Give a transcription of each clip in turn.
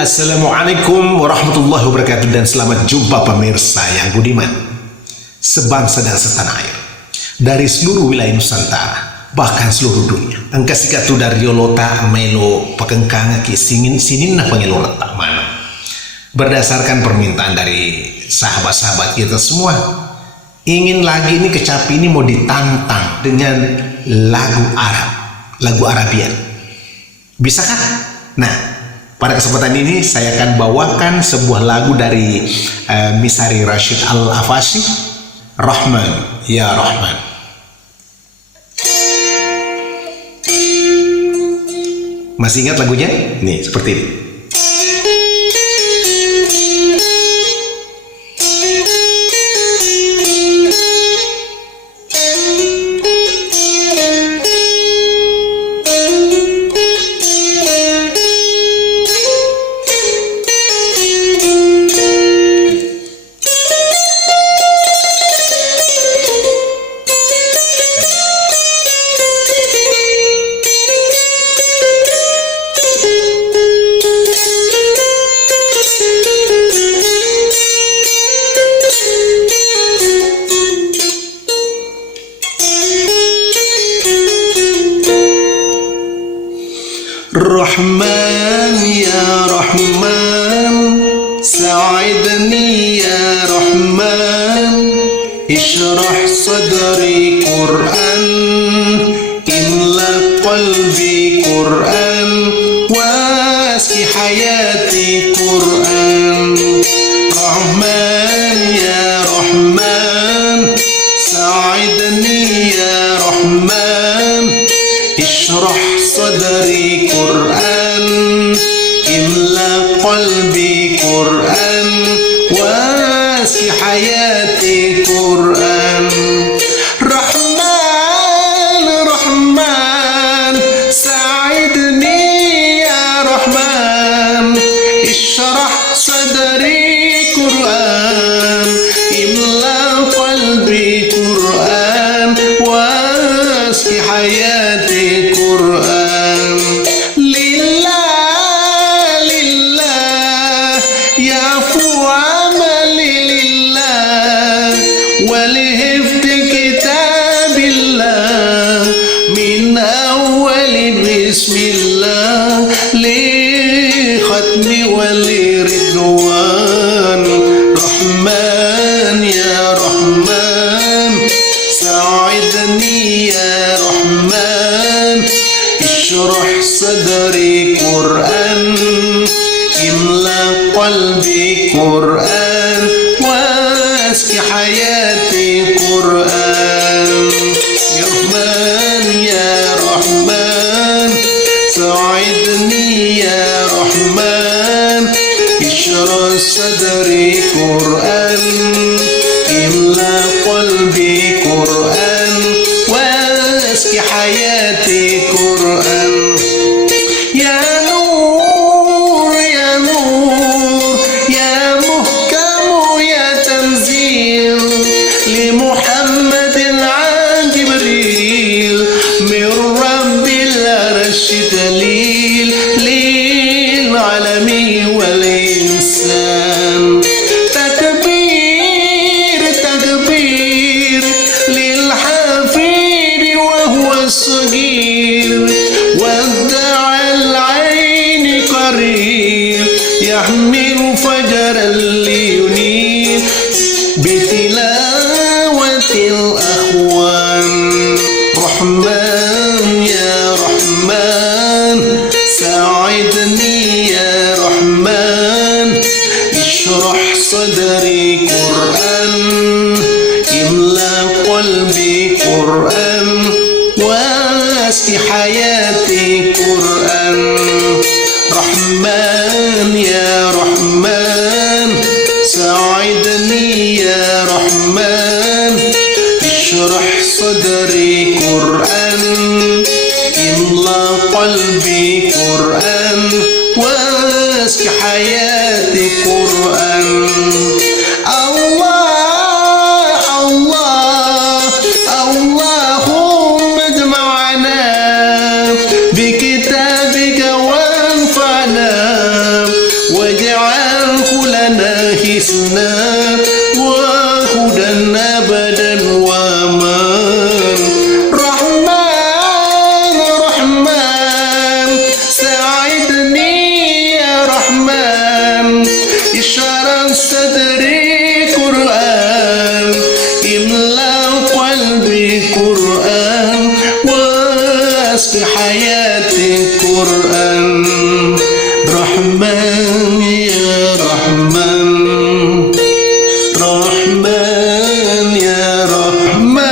Assalamualaikum warahmatullahi wabarakatuh dan selamat jumpa pemirsa yang budiman, sebangsa dan setanah air dari seluruh wilayah Nusantara bahkan seluruh dunia. Angka sikatu dari Yolota Melo Pakengkanga ki sinin na pangelo letak mana. Berdasarkan permintaan dari sahabat-sahabat kita semua, ingin lagi ini kecapi ini mau ditantang dengan lagu Arab, lagu Arabian. Bisakah? Nah, pada kesempatan ini saya akan bawakan sebuah lagu dari Misari Rashid Al-Afasi, Rahman Ya Rahman. Masih ingat lagunya? Nih, seperti ini. Rahman ya Rahman, sa'idni ya Rahman, ishrah sadri Qur'an, imla qalbi Qur'an, wasi hayati Qur'an. Rahman ya Rahman, sa'idni ya Rahman, ishrah sadri Qur'an, imla qalbi Qur'an, wasi hayati Qur'an. Rahman Rahman, sa'idni ya Rahman, ishrah sadri Qur'an, imla qalbi Qur'an, wasi hayati Qur'an. Lillah lillah yafu amali lillah, walihifdi kitabillah, min awali bismillah, li khatmi wali ridwan. Rahman ya Rahman, sa'idni ya Rahman, ishrah sadri Qur'an, imla qalbi Qur'an, waski hayati Qur'an. Ya Rahman ya Rahman, sa'idni ya Rahman, ishrah sadri Qur'an, imla qalbi Qur'an, waski hayati Qur'an. Ya Nur ya Nur ya Muhkam ya Tanzil, li Muhammadin an Jibril, min Rabbil Arshi dalil, lil alami wal insan. Takbir takbir lil hafid wa huwa الصغير, والدع العين قريب, يحمل فجرا لينير بتلاوة الأخوان. رحمن يا رحمن, ساعدني يا رحمن, اشرح صدري قرآن, املأ قلبي قرآن, واسق حياتي قرآن. رحمن يا رحمن, ساعدني يا رحمن, اشرح صدري قرآن, املأ قلبي قرآن, واسق حياتي قرآن. الله الله اللهم اجمعنا بكتابك وانفعنا حسنا وهدى أبدا وأمان رحمن رحمن ساعدني يا رحمن اشرح صدري قرآن املأ قلبي قرآن واسق حياتي قرآن رحمن يا رحمن رحمن يا رحمن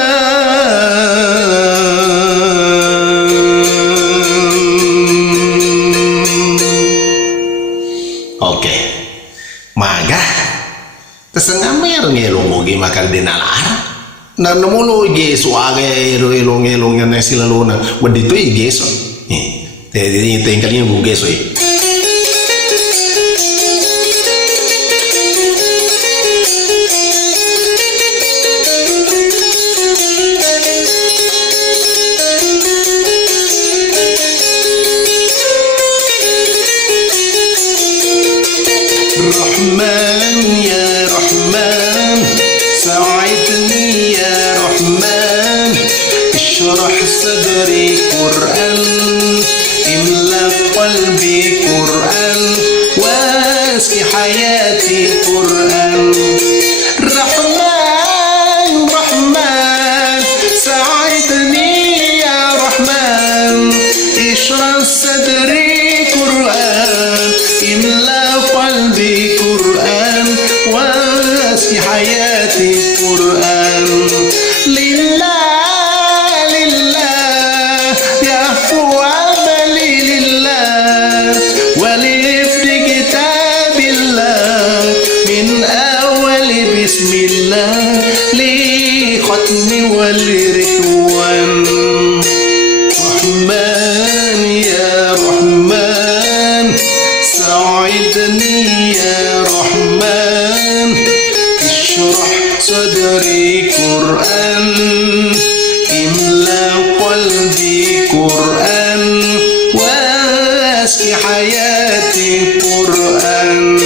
Oke, maga tesengamer ngelongo gi makal dinalar na namulo ge suage elo nga sila lona wadito geso te tingkalinya bu geso رحمن يا رحمن ساعدني يا رحمن اشرح صدري قرآن املأ قلبي قرآن واسق حياتي قرآن رحمن رحمن ساعدني يا رحمن اشرح صدري قرآن املأ قلبي قرآن واسق حياتي قرآن لله لله يعفو عملي لله ولحفظ كتاب الله من أول بسم الله لختم والرضوان رحمن يا رحمن ساعدني يا رحمن اشرح صدري قرآن املأ قلبي قرآن واسق حياتي قرآن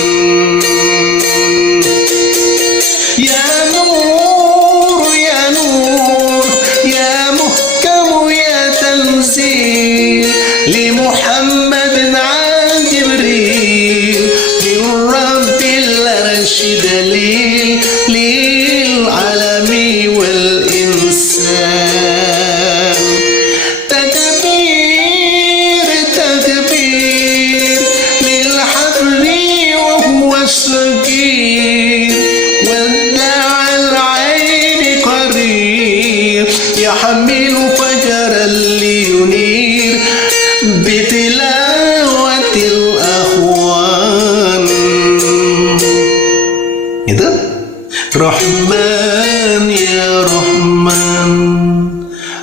يا نور يا نور يا محكم يا تنزيل لمحمد عن جبريل من رب العرش دليل للعالم والإنسان تدبير تدبير للحبل وهو الصغير والداع العين قريب يحمل فجرا لينير بتلاوة الأخوان itu Rahman ya Rahman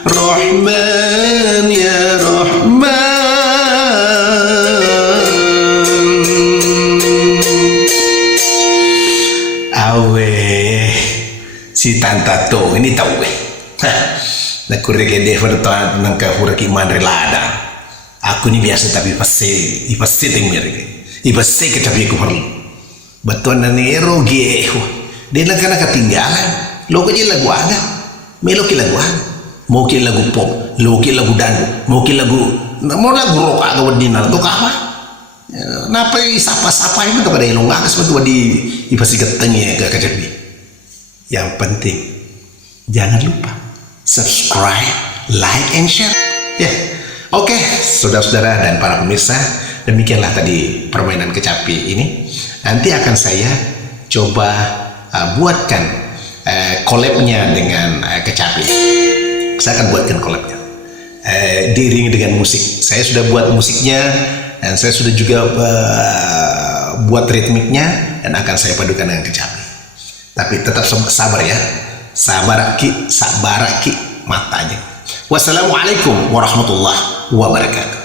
Rahman ya Rahman awe si tantato ini tahu na kurege de farta nang ka huraki manrelada aku ni biasa tapi pasti tingmirke ipasti ke tapi ku perlu batuan na nero gieho di na ketinggalan lo ko lagu ada melo ki lagu ada mau ki lagu pop lo ki lagu dangdut mau ki lagu mau lagu rock aga wadina to ka napa sapa itu pada ilong akas betul di ipasi ketengnya ke kajabi yang penting jangan lupa subscribe, like, and share ya. Oke, saudara-saudara dan para pemirsa, demikianlah tadi permainan kecapi ini. Nanti akan saya coba buatkan collab-nya dengan kecapi. Saya akan buatkan collab-nya diiringi dengan musik. Saya sudah buat musiknya dan saya sudah juga buat ritmiknya dan akan saya padukan dengan kecapi. Tapi tetap sabar ya, sabar ki matanya. Wassalamualaikum warahmatullahi wabarakatuh.